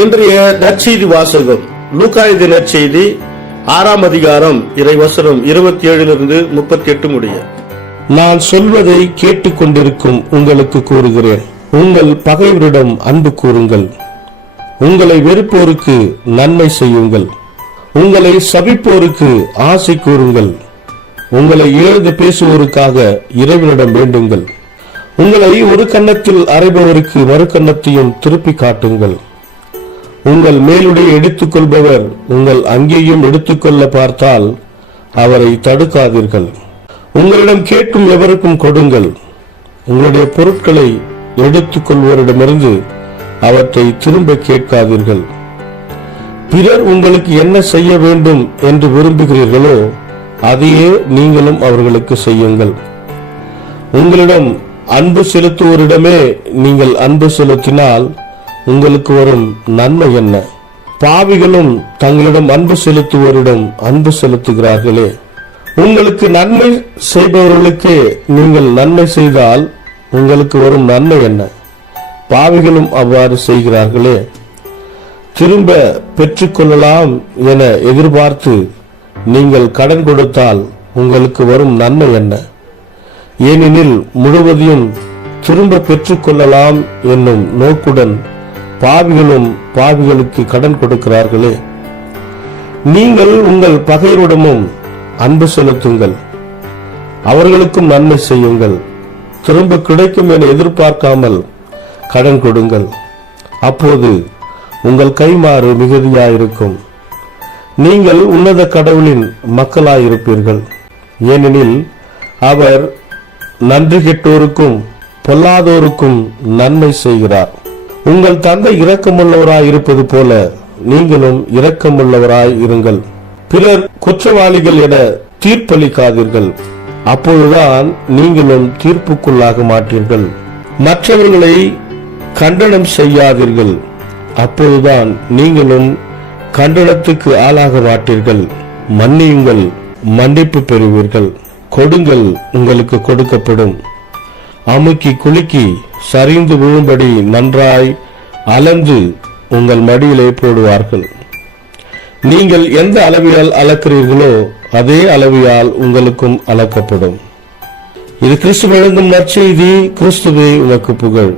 இன்றைய நற்செய்தி வாசகம் லூக்கா எழுதிய நற்செய்தி 6ஆம் அதிகாரம் இறைவசனம் 27 38 முடிய. நான் சொல்வதை கேட்டுக்கொண்டிருக்கும் உங்களுக்கு கூறுகிறேன், உங்கள் பகைவரிடம் அன்பு கூறுங்கள், உங்களை வெறுப்போருக்கு நன்மை செய்யுங்கள், உங்களை சபிப்போருக்கு ஆசை கூறுங்கள், உங்களை இழந்து பேசுவோருக்காக இறைவனிடம் வேண்டுங்கள், உங்களை ஒரு கன்னத்தில் அறைபவருக்கு மறு கன்னத்தையும் திருப்பி காட்டுங்கள், உங்கள் மேலுடைய எடுத்துக்கொள்பவர் உங்கள் அங்கேயும் எடுத்துக்கொள்ள பார்த்தால் அவரை தடுக்காதீர்கள். உங்களிடம் கேட்கும் எவருக்கும் கொடுங்கள், உங்களுடைய பொருட்களை எடுத்துக்கொள்வோரிடமிருந்து அவற்றை திரும்ப கேட்காதீர்கள். பிறர் உங்களுக்கு என்ன செய்ய வேண்டும் என்று விரும்புகிறீர்களோ அதையே நீங்களும் அவர்களுக்கு செய்யுங்கள். உங்களிடம் அன்பு செலுத்துவோரிடமே நீங்கள் அன்பு செலுத்தினால் உங்களுக்கு வரும் நன்மை என்ன? பாவிகளும் தங்களிடம் அன்பு செலுத்துவோரிடம் அன்பு செலுத்துகிறார்களே. உங்களுக்கு நன்மை செய்பவர்களுக்கு நீங்கள் நன்மை செய்தால் உங்களுக்கு வரும் நன்மை என்ன? பாவிகளும் அவ்வாறு செய்கிறார்களே. திரும்ப பெற்றுக்கொள்ளலாம் என எதிர்பார்த்து நீங்கள் கடன் கொடுத்தால் உங்களுக்கு வரும் நன்மை என்ன? ஏனெனில் முழுவதையும் திரும்ப பெற்றுக்கொள்ளலாம் என்னும் நோக்குடன் பாவிகளும் பாவிகளுக்கு கடன் கொடுக்கிறார்களே. நீங்கள் உங்கள் பகைவரிடமும் அன்பு செலுத்துங்கள், அவர்களுக்கும் நன்மை செய்யுங்கள், திரும்ப கிடைக்கும் என எதிர்பார்க்காமல் கடன் கொடுங்கள், அப்போது உங்கள் கைமாறு மிகுதியாயிருக்கும், நீங்கள் உன்னத கடவுளின் மக்களாயிருப்பீர்கள். ஏனெனில் அவர் நன்றி கெட்டோருக்கும் பொல்லாதோருக்கும் நன்மை செய்கிறார். உங்கள் தந்தை இரக்கமுள்ளவராய் இருப்பது போல நீங்களும் இரக்கமுள்ளவராய் இருங்கள். பிறர் குற்றவாளிகள் என தீர்ப்பளிக்காதீர்கள், அப்பொழுதுதான் நீங்களும் தீர்ப்புக்குள்ளாக மாட்டீர்கள். மற்றவர்களை கண்டனம் செய்யாதீர்கள், அப்பொழுதுதான் நீங்களும் கண்டனத்துக்கு ஆளாக மாட்டீர்கள். மன்னியுங்கள், மன்னிப்பு பெறுவீர்கள். கொடுங்கள், உங்களுக்கு கொடுக்கப்படும். அமுக்கி குலுக்கி சரிந்து விழும்படி நன்றாய் அளந்து உங்கள் மடியிலே போடுவார்கள். நீங்கள் எந்த அளவியால் அளக்கிறீர்களோ அதே அளவியால் உங்களுக்கும் அளக்கப்படும். இது கிறிஸ்து வழங்கும் நற்செய்தி. கிறிஸ்துவே உமக்கு புகழ்.